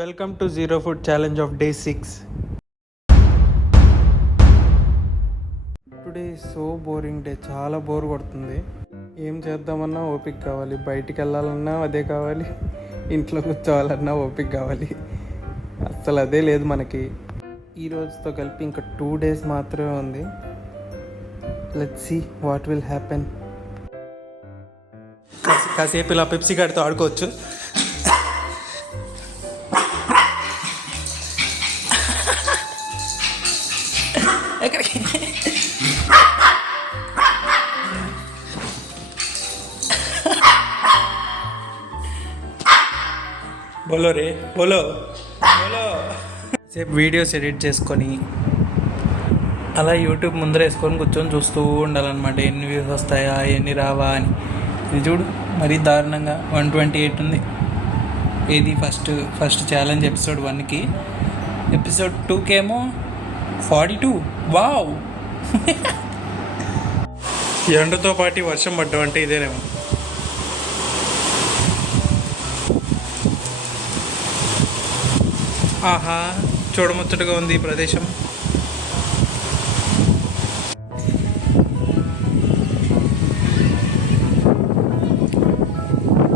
Welcome to zero food challenge of day 6. Today so boring day, చాలా bore కొడుతుంది. ఏం చేద్దామన్నా ఓపిక కావాలి, బయటికి వెళ్ళాలన్నా అదే కావాలి, ఇంట్లో కూర్చోవాలన్నా ఓపిక కావాలి. అస్సలు అదే లేదు మనకి. ఈ రోజుతో కలిపి ఇంకా 2 days మాత్రమే ఉంది. Let's see what will happen. కాసేపు ఇలా పెప్సీ కార్డ్తో ఆడుకోవచ్చు. బోలో రే బోలో బోలో. సేపు వీడియోస్ ఎడిట్ చేసుకొని అలా యూట్యూబ్ ముందర వేసుకొని కూర్చొని చూస్తూ ఉండాలన్నమాట. ఎన్ని వ్యూస్ వస్తాయా ఎన్ని రావా అని. ఇది చూడు మరీ దారుణంగా 128 ఉంది. ఇది ఫస్ట్ ఛాలెంజ్ ఎపిసోడ్ 1కి. ఎపిసోడ్ 2కి ఏమో 42. వావ్. ఎండతో పాటు వర్షం పడ్డం అంటే ఇదేనేమో. ఆహా, చూడముచ్చటగా ఉంది ఈ ప్రదేశం.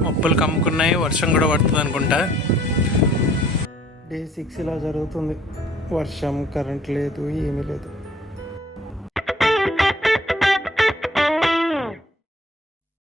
మబ్బులు కమ్ముకున్నాయి, వర్షం కూడా పడుతుంది అనుకుంటా. డే 6 ఇలా జరుగుతుంది. వర్షం, కరెంట్ లేదు, ఏమీ లేదు.